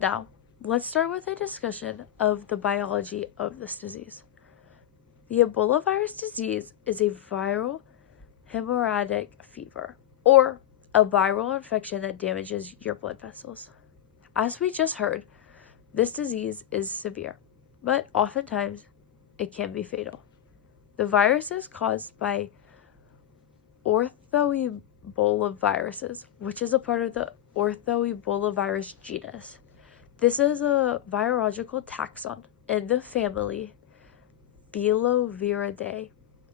Now, let's start with a discussion of the biology of this disease. The Ebola virus disease is a viral hemorrhagic fever, or a viral infection that damages your blood vessels. As we just heard, this disease is severe, but oftentimes it can be fatal. The virus is caused by Ebola viruses, which is a part of the Ebola virus genus. This is a virological taxon in the family Filoviridae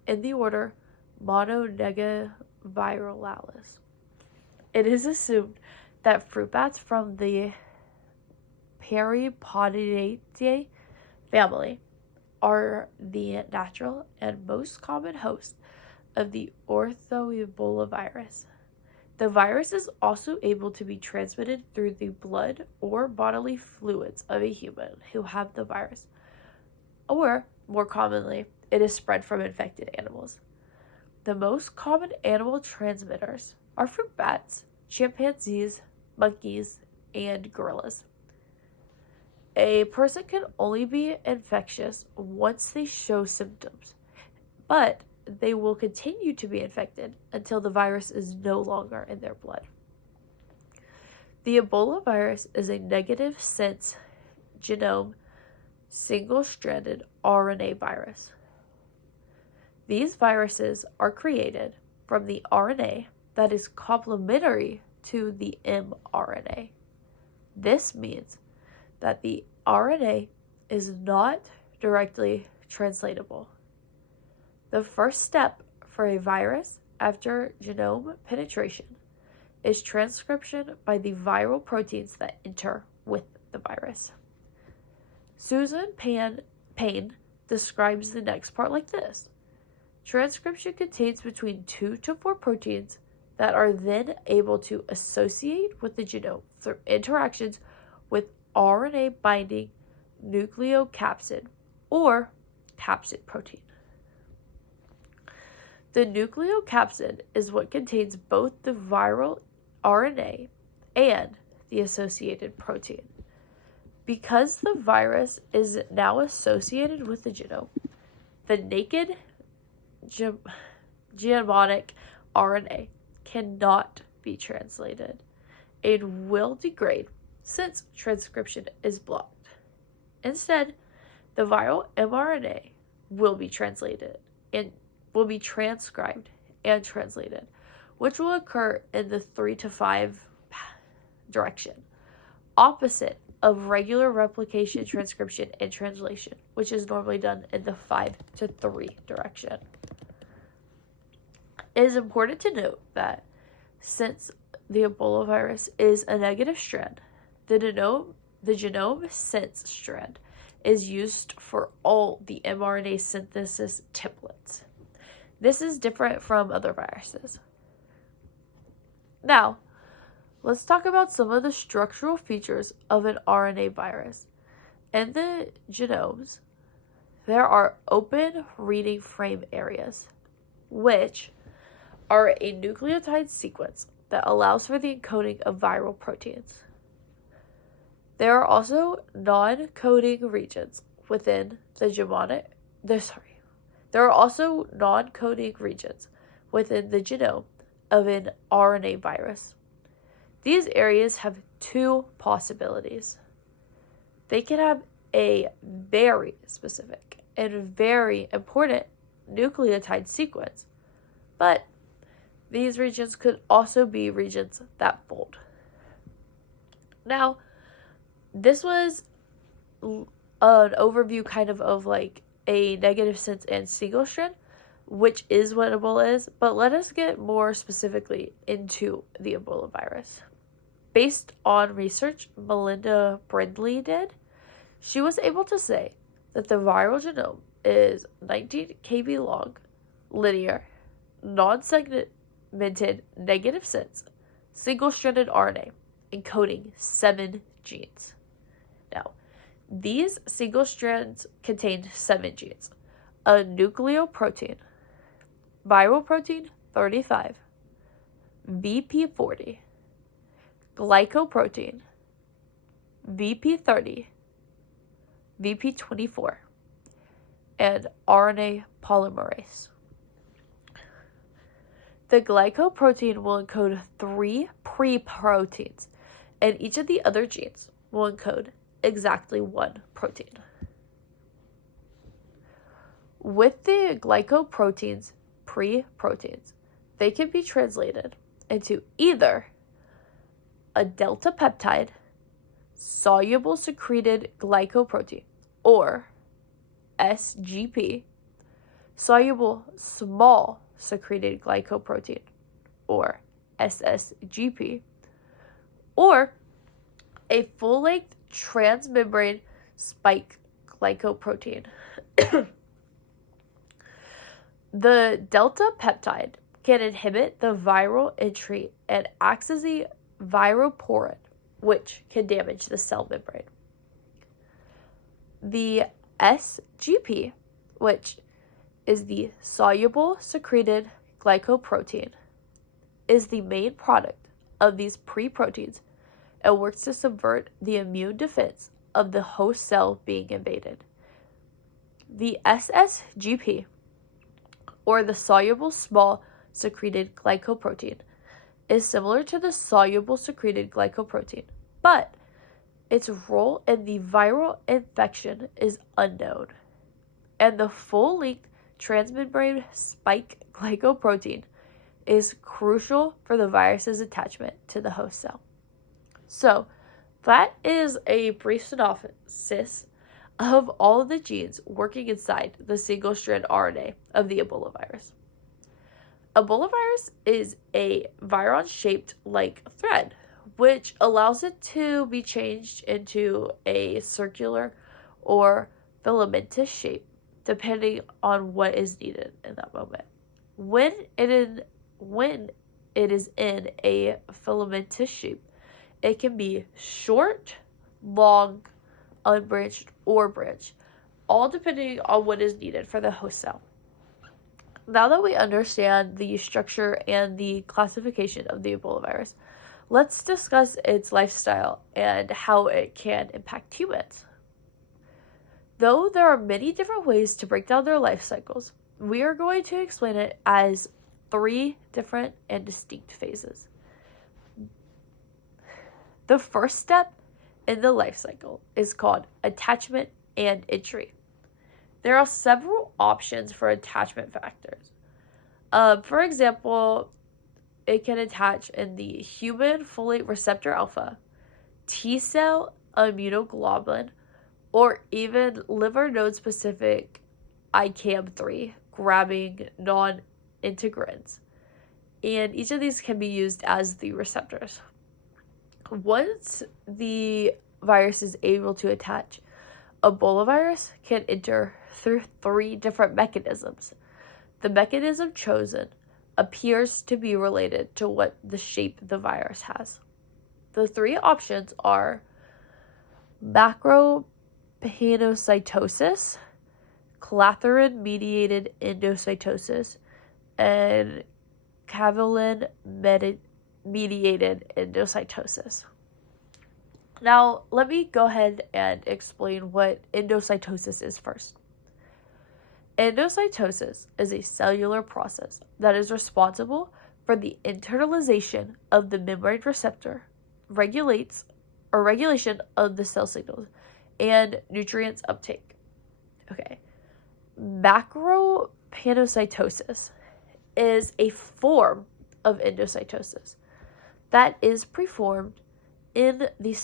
in the order Mononegavirales. It is assumed that fruit bats from the Peripodidae family are the natural and most common host of the Ebola virus. The virus is also able to be transmitted through the blood or bodily fluids of a human who have the virus, or more commonly, it is spread from infected animals. The most common animal transmitters are fruit bats, chimpanzees, monkeys, and gorillas. A person can only be infectious once they show symptoms, but they will continue to be infected until the virus is no longer in their blood. The Ebola virus is a negative sense genome single-stranded RNA virus. These viruses are created from the RNA that is complementary to the mRNA. This means that the RNA is not directly translatable. The first step for a virus after genome penetration is transcription by the viral proteins that enter with the virus. Susan Payne describes the next part like this. Transcription contains between 2 to 4 proteins that are then able to associate with the genome through interactions with RNA binding nucleocapsid or capsid protein. The nucleocapsid is what contains both the viral RNA and the associated protein. Because the virus is now associated with the genome, the naked genomic RNA cannot be translated. It will degrade since transcription is blocked. Instead, the viral mRNA will be translated and will be transcribed and translated, which will occur in the 3 to 5 direction, opposite of regular replication, transcription, and translation, which is normally done in the 5 to 3 direction. It is important to note that since the Ebola virus is a negative strand, the genome sense strand is used for all the mRNA synthesis templates. This is different from other viruses. Now, let's talk about some of the structural features of an RNA virus. In the genomes, there are open reading frame areas, which are a nucleotide sequence that allows for the encoding of viral proteins. There are also non-coding regions within the genome of an RNA virus. These areas have 2 possibilities. They can have a very specific and very important nucleotide sequence, but these regions could also be regions that fold. Now, this was an overview kind of like a negative sense and single strand, which is what Ebola is, but let us get more specifically into the Ebola virus. Based on research Melinda Brindley did, she was able to say that the viral genome is 19 kb long, linear, non-segmented, negative sense, single-stranded RNA, encoding 7 genes. Now, these single strands contain 7 genes: a nucleoprotein, viral protein 35, VP40, glycoprotein, VP30, VP24, and RNA polymerase. The glycoprotein will encode 3 pre-proteins, and each of the other genes will encode exactly 1 protein. With the glycoproteins, pre-proteins, they can be translated into either a delta peptide, soluble secreted glycoprotein, or SGP, soluble small secreted glycoprotein, or SSGP, or a full-length transmembrane spike glycoprotein. The delta peptide can inhibit the viral entry and acts as a viroporin, which can damage the cell membrane. The SGP, which is the soluble secreted glycoprotein, is the main product of these pre-proteins and works to subvert the immune defense of the host cell being invaded. The SSGP, or the soluble small secreted glycoprotein, is similar to the soluble secreted glycoprotein, but its role in the viral infection is unknown, and the full-length transmembrane spike glycoprotein is crucial for the virus's attachment to the host cell. So, that is a brief synopsis of all of the genes working inside the single-strand RNA of the Ebola virus. Ebola virus is a virion-shaped like thread, which allows it to be changed into a circular or filamentous shape, depending on what is needed in that moment. When it is in a filamentous shape, it can be short, long, unbranched, or branched, all depending on what is needed for the host cell. Now that we understand the structure and the classification of the Ebola virus, let's discuss its lifestyle and how it can impact humans. Though there are many different ways to break down their life cycles, we are going to explain it as 3 different and distinct phases. The first step in the life cycle is called attachment and entry. There are several options for attachment factors. For example, it can attach in the human folate receptor alpha, T cell immunoglobulin, or even liver node specific ICAM3 grabbing non-integrins. And each of these can be used as the receptors. Once the virus is able to attach, Ebola virus can enter through 3 different mechanisms. The mechanism chosen appears to be related to what the shape the virus has. The 3 options are macropanocytosis, clathrin-mediated endocytosis, and caveolin-mediated endocytosis. Now, let me go ahead and explain what endocytosis is first. Endocytosis is a cellular process that is responsible for the internalization of the membrane receptor, regulation of the cell signals, and nutrients uptake. Okay. Macropanocytosis is a form of endocytosis that is preformed in the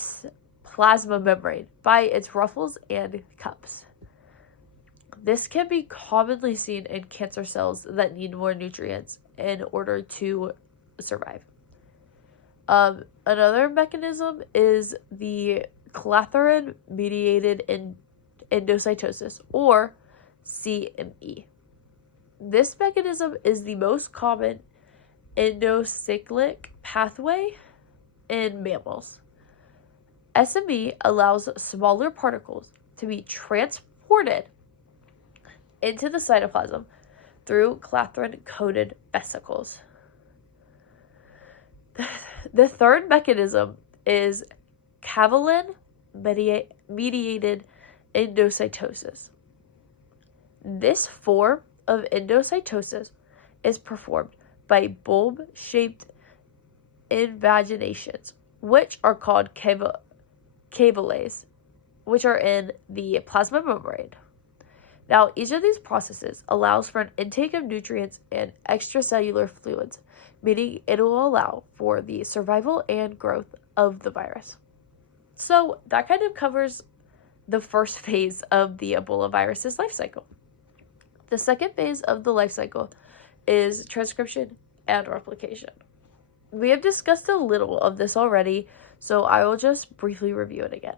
plasma membrane by its ruffles and cups. This can be commonly seen in cancer cells that need more nutrients in order to survive. Another mechanism is the clathrin-mediated endocytosis, or CME. This mechanism is the most common endocyclic pathway in mammals. SME allows smaller particles to be transported into the cytoplasm through clathrin-coated vesicles. The third mechanism is caveolin mediated endocytosis. This form of endocytosis is performed by bulb-shaped invaginations, which are called cavillae, which are in the plasma membrane. Now, each of these processes allows for an intake of nutrients and extracellular fluids, meaning it will allow for the survival and growth of the virus. So that kind of covers the first phase of the Ebola virus's life cycle. The second phase of the life cycle is transcription and replication. We have discussed a little of this already, so I will just briefly review it again.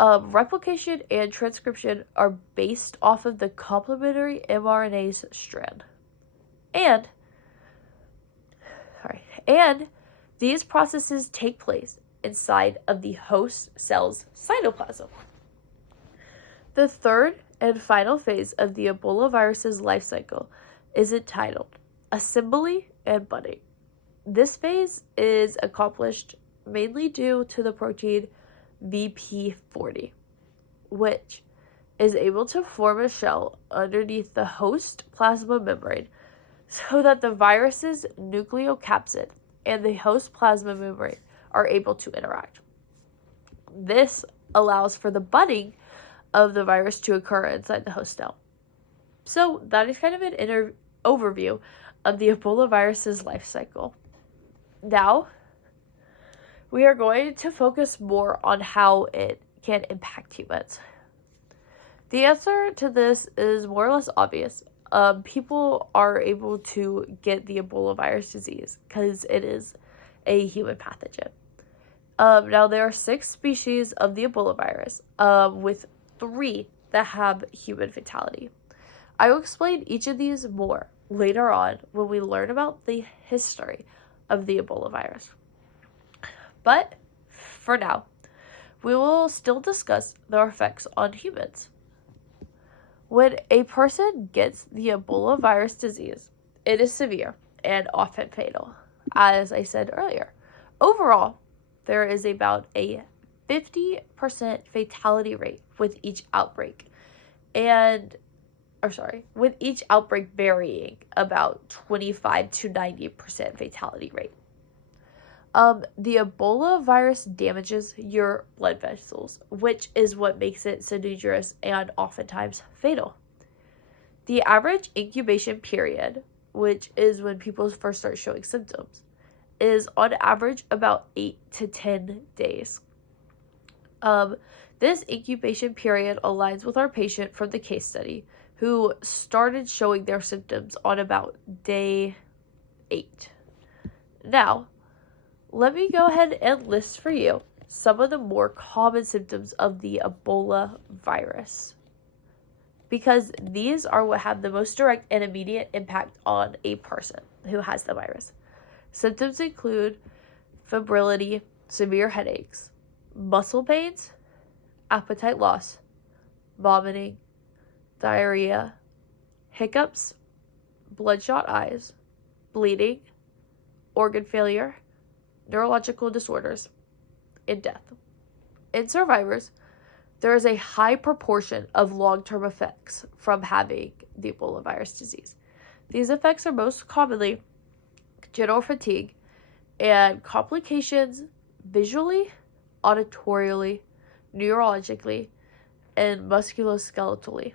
Replication and transcription are based off of the complementary mRNA's strand. And these processes take place inside of the host cell's cytoplasm. The third and final phase of the Ebola virus's life cycle is entitled assembly and budding. This phase is accomplished mainly due to the protein VP40, which is able to form a shell underneath the host plasma membrane so that the virus's nucleocapsid and the host plasma membrane are able to interact. This allows for the budding of the virus to occur inside the host cell. So that is kind of an overview of the Ebola virus's life cycle. Now, we are going to focus more on how it can impact humans. The answer to this is more or less obvious. People are able to get the Ebola virus disease because it is a human pathogen. Now, there are 6 species of the Ebola virus, with 3 that have human fatality. I will explain each of these more later on when we learn about the history of the Ebola virus. But for now, we will still discuss their effects on humans. When a person gets the Ebola virus disease, it is severe and often fatal, as I said earlier. Overall, there is about a 50% fatality rate with each outbreak, with each outbreak varying about 25 to 90% fatality rate. The Ebola virus damages your blood vessels, which is what makes it so dangerous and oftentimes fatal. The average incubation period, which is when people first start showing symptoms, is on average about 8 to 10 days. This incubation period aligns with our patient from the case study who started showing their symptoms on about day 8. Now, let me go ahead and list for you some of the more common symptoms of the Ebola virus, because these are what have the most direct and immediate impact on a person who has the virus. Symptoms include febrility, severe headaches, muscle pains, appetite loss, vomiting, diarrhea, hiccups, bloodshot eyes, bleeding, organ failure, neurological disorders, and death. In survivors, there is a high proportion of long-term effects from having the Ebola virus disease. These effects are most commonly general fatigue and complications visually, auditorily, neurologically, and musculoskeletally.